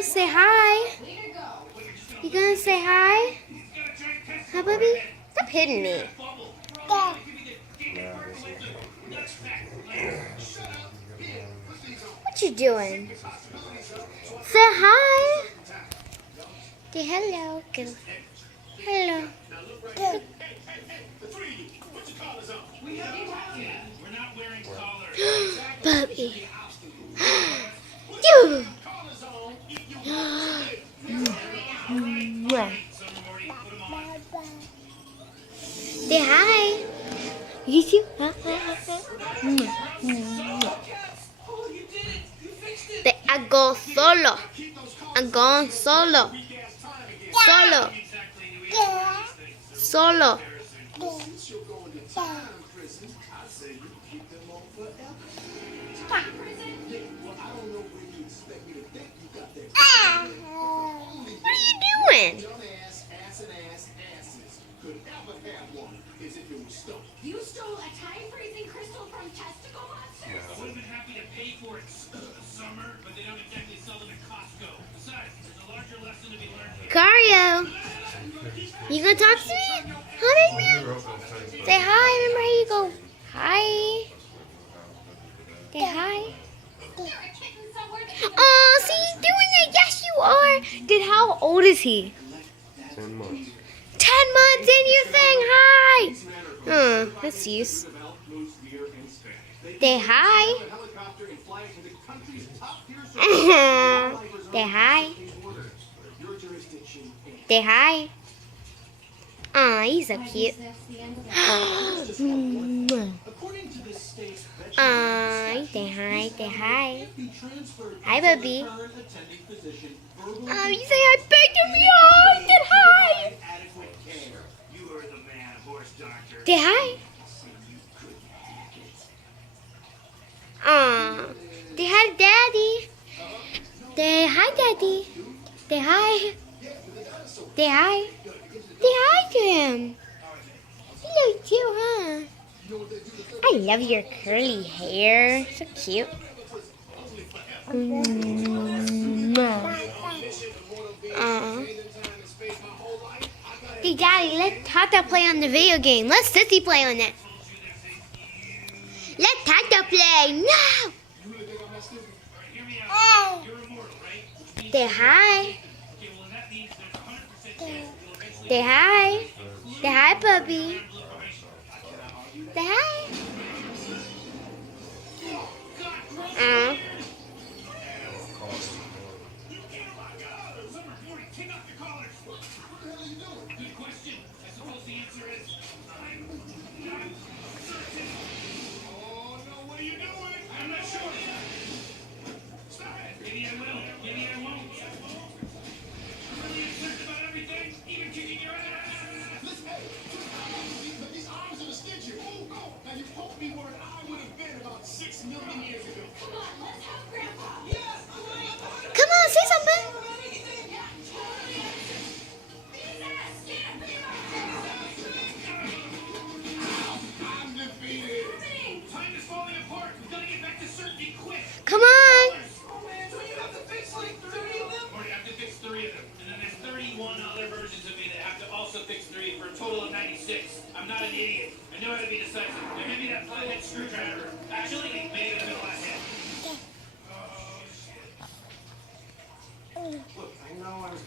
Cario, say hi. You gonna say hi? Huh, Bubby? Stop hitting me. What you doing? Say hi. Say hello. Go. Hello. Go. Bubby. You. Say hi. You too. I go solo. I'm going solo. Solo. Solo. What are you doing? You stole a time-freezing crystal from Testicle Monsters? I would have been happy to pay for it summer, but they don't exactly sell them at Costco. Besides, there's a larger lesson to be learned here. Cario, you gonna talk to me? Hi, big man. Say hi. Remember how you go? Hi. Say hi. Oh, see, he's doing it. Yes, you are. Dude, how old is he? 10 months. 10 months and you're saying hi. That's use. Say hi. Say hi. Say hi. Aw, he's so cute. Say hi. Say hi. Hi, Bubby. You say I begged him. Yeah, said hi. Say hi. Say hi to Daddy. Say hi, Daddy. Say hi. Say hi. Say hi to him. Hello, too, huh? I love your curly hair. So cute. Hey, Daddy, let Tata play on the video game. Let Sissy play on it. Let Tata play. No! Say hi. Say hi. Say hi, puppy. Say hi. Good question. I suppose the answer is I'm not certain. Oh no, what are you doing? I'm not sure. Stop it. Maybe I will. Maybe I won't. I'm really upset about everything, even kicking your ass. Listen, hey, these arms are the stitch you. Oh, now you poked me where I would have been about 6 million years ago. Come on, let's have Grandpa. Yes, Come on, say something. I'm defeated. Time is falling apart. We've got to get back to certainty quick. Come on. Oh man, so you have to fix like 30 of them? Already have to fix 3 of them. And then there's 31 other versions of me that have to also fix 3 for a total of 96. I'm not an idiot. I know how to be decisive. There may be that flathead screwdriver. Actually, maybe the middle head. Look, I know I was